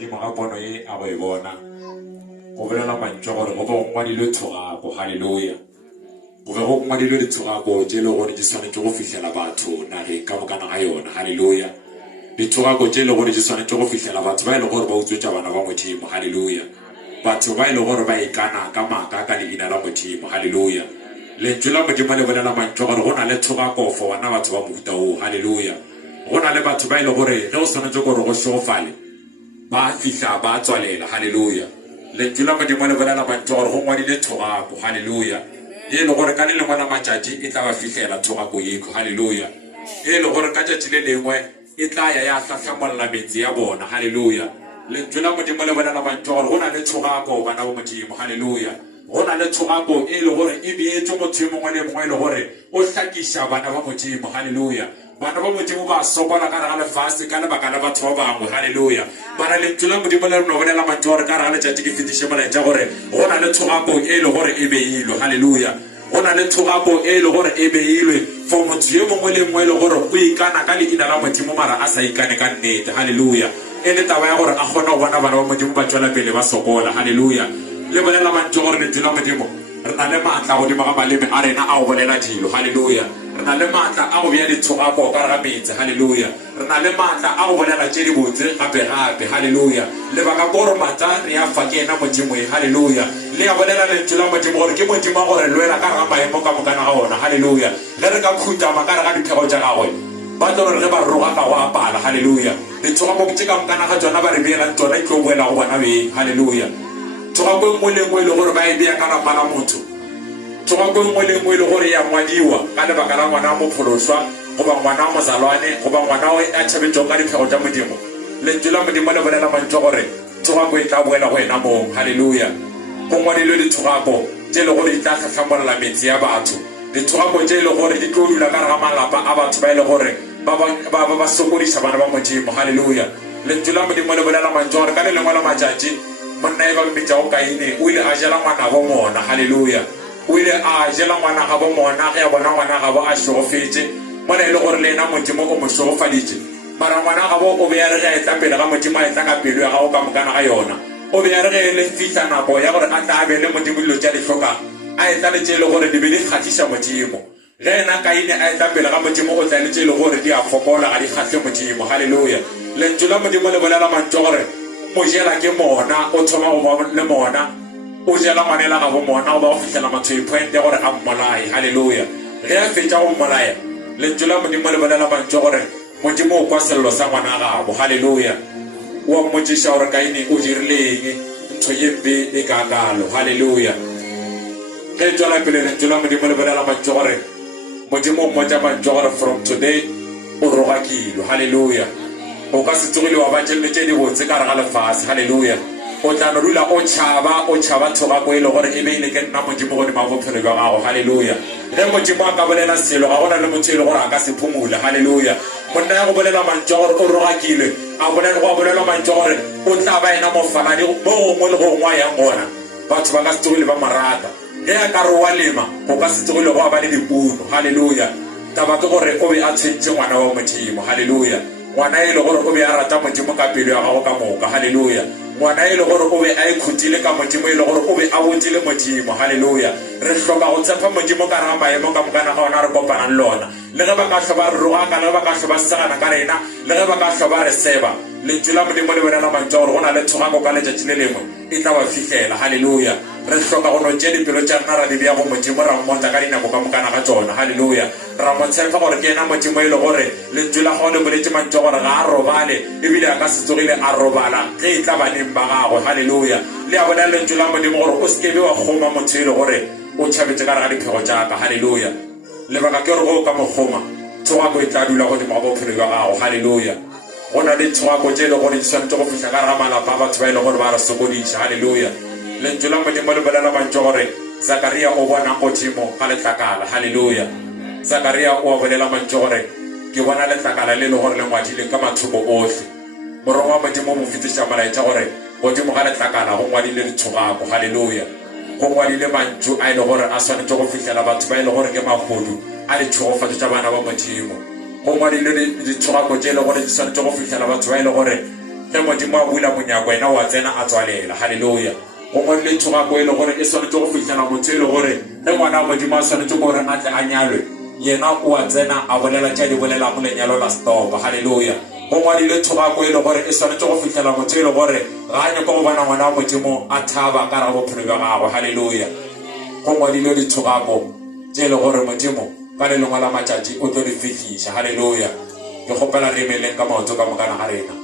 godimo ga pono e a go e bona go bolela mantšwa gore go be go ngwadilwe thogako. Halleluja. Go be go ngwadilwe dithogako tše e le gore di swanetše go fihlela batho nageng ka bokana ga yona. Halleluja. Dithogako tše e le gore di swanetše go fihlela batho ba e le gore ba utswetša bana ba Modimo. Halleluja. Batho ba e le gore ba ikana ka maaka ka leina la Modimo. Halleluja. Lentswe la Modimo le bolela mantšwa gore go na le thogako for bana batho ba mohuta oo. Halleluja. Go na le batho ba e le gore ge o swanetše gore go šogofale ba fihla ba tswalela. Halleluja. Lentswe la Modimo le bolela mantšwa gore go ngwadile thogako. Halleluja. E le gore ka le lengwe la matšatši e tla ba fihlela thogako yeko. Halleluja. E le gore ka tšatši le lengwe e tla ya hlahlamolola metsi ya bona. Halleluja. Lentswe la Modimo le bolela mantšwa gore go na le thogako bana ba Modimo. Halleluja. Go na le thogako e le gore e beetšwe motho e mongwe le mongwe e le gore o hlakiša bana ba Modimo. Halleluja. Bana ba Modimo ba sokola ka re ga lefase ka lebaka la batho ba bangwe. Halleluja. Bara lentswe la Modimo le rena bolela mantšwa gore ka re ga letšatši ke fetiše molaetša gore go na le thogako e le gore e beilwe. Halleluja. Go na le thogako e le gore e beilwe for motho ye mongwe le mongwe e le gore o ikana ka leina la Modimo mara a sa ikane ka nnete. Halleluja. E le taba ya gore a kgone go bona bana ba Modimo ba tšwela pele ba sokola. Halleluja. Le bolela mantšwa gore lentswe la Modimo re na le maatla godimo ga maleme a rena a go bolela dilo. Halleluja. Re na le maatla a go bea dithogako ka re ga metsi. Halleluja. Re na le maatla a go bolela tše di botse gape-gape. Halleluja. Lebaka ko gore matla re a fa ke ena Modimo e. Halleluja. Le ya bolela lentswe la Modimo gore ke Modimo a gore lwela ka re ga maemo ka mokana ga ona. Halleluja. Ge re ka khutama ka re ga diphego tša gagwe ba tlo re ge ba roga ka go apala. Halleluja. Dithogako tše ka mokana ga tsona ba re beelang tsona e tlo boela go bona beng. Halleluja. Thogako e nngwe le nngwe e le gore ba e bea ka lapa la motho. Thogako e nngwe le nngwe e le gore ya ngwadiwa ka lebaka la ngwana wa mopholoswa goba ngwana wa mozalwane goba ngwana o a tšhabetšong ka diphego tša Modimo. Lentswe la Modimo le bolela mantšwa gore thogako e tla boela go ena mong. Halleluja. Go ngwadilwe dithogako tše e le gore di tla hlahlamolola metsi ya batho. Dithogako tše e le gore di tlo dula ka re ga malapa a batho ba e le gore ba sokodiša bana ba Modimo. Halleluja. Lentswe la Modimo le bolela mantšwa gore ka le lengwe la matšatši monna e ba mmitša go Kaine o ile a jela ngwana bo mona. Halleluja. O ile a jela ngwana ga bo mona ge a bona ngwana ga bo a šogofetše mona e le gore le ena Modimo o mo šogofaditše mara ngwana ga bo o be ya re ge a etla pele ga Modimo a etla ka pelo ya gago ka mokana ga yona. O be ya re ge e le fihla nako ya gore a tla abele Modimo dilo tša di hlokang a etla le tše e le gore di be di kgahliša Modimo. Ge ena Kaine a etla pele ga Modimo o tla le tše e le gore di a fokola ga di kgahle Modimo. Halleluja. Lentswe la Modimo le bolela mantšwa gore mo jela ke mona o thoma go ba le mona o jela ngwanela ga bo mona o ba go fihlela matho point ya gore a mmolaye. Halleluja. Ge a fetša go mmolaya lentswe la Modimo le bolela mantšwa gore Modimo o kwa sello sa ngwana gabo. Halleluja. Wa mmotšiša gore Kaine o dirileng ntho ye mpe e ka kalo. Halleluja. Ge e tšwela pele lentswe la Modimo le bolela mantšwa gore Modimo o mmotša mantšwa gore from today o rogakilwe. Halleluja. O ka se tsogile wa ba tšhelete tše di botse ka re ga lefase. Halleluja. O tla no dula o tšhaba thogako e le gore e beile ke nna Modimo godimo ga bophelo bja gago. Halleluja. Ge Modimo a ka bolela selo ga gona le motho e le gore a ka se phumule. Halleluja. Monna ya go bolela mantšwa gore o rogakilwe go a bolela mantšwa gore o tla ba ena mofagadi mo gongwe le gongwe a yang gona batho ba ka se tsogile ba marata. Ge a ka re wa lema go ka se tsogile go a ba le dipuno. Halleluja. Taba ke gore o be a tshwentše ngwana wa Modimo. Halleluja. Ngwana e le gore o be a rata Modimo ka pelo ya gago ka moka. Halleluja. Ngwana e le gore o be a ikhutile ka Modimo e le gore o be a botsile Modimo. Halleluja. Re hloka go tshepa Modimo ka re ga maemo ka mokana ga ona re kopanang le ona le ge ba ka hlo ba re rogaka le ge ba ka hlo ba segana ka rena le ge ba ka hlo ba re seba. Lentswe la Modimo le bolela mantšwa gore go na le thogako ka letšatši le lengwe e tla ba fihlela. Halleluja. Re hloka go no tšea dipelo tša rena ra di bea go Modimo ra mmotsa ka dinako ka mokana ga tsona. Halleluja. Ra mo tshepa gore ke ena Modimo e le gore lentswe la gago le boletše mantšwa gore ga a robale ebile a ka se tsogile a robala ge e tla baneng ba gagwe. Halleluja. Le a bolela lentswe la Modimo gore o sekebe wa kgoma motho e le gore o tšhabetše ka re ga diphego tšaka. Halleluja. Lebaka ke gore go ka mokgoma thogako e tla dula godimo ga bophelo bja gago. Halleluja. Go na le thogako tše e le gore di swanetše go fihla ka re ga malapa a batho ba e le gore ba re sokodiša. Halleluja. Lentswe la Modimo le bolela mantšwa gore Zakaria o bona Modimo ka letlakala. Halleluja. Zakaria o a bolela mantšwa gore ke bona letlakala le le gore le ngwadileng ka mathomo ohle. Morong wa Modimo mo fetiša molaetša gore godimo ga letlakala go ngwadile dithogako. Halleluja. Go ngwadile mantšu a e le gore a swanetše go fihlela batho ba e le gore ke magodu a ditšhogofatšo tša bana ba Modimo. Go ngwadile dithogako tše e le gore di swanetše go fihlela batho ba e le gore ge modimo a bula monyako wena wa tsena a tswalela. Haleluya. Go ngwadilwe thogako e le gore e swanetse go fitlhela motho e le gore ge ngwana wa modimo a swanetse gore a tle a nyalwe, yena o a tsena a bolela tša di bolela mo lenyalo la stopa. Haleluya. Go ngwadilwe thogako e le gore e swanetse go fitlhela motho e le gore ga a nyaka go bona ngwana wa modimo a thaba ka ra bophelo bja gagwe. Haleluya. Go ngwadilwe dithogako tše e le gore modimo ka le lengwe la matšatši o tlo di fitlhiša. Haleluya. Ke kgopela re emeleng ka maoto ka mokana ga rena.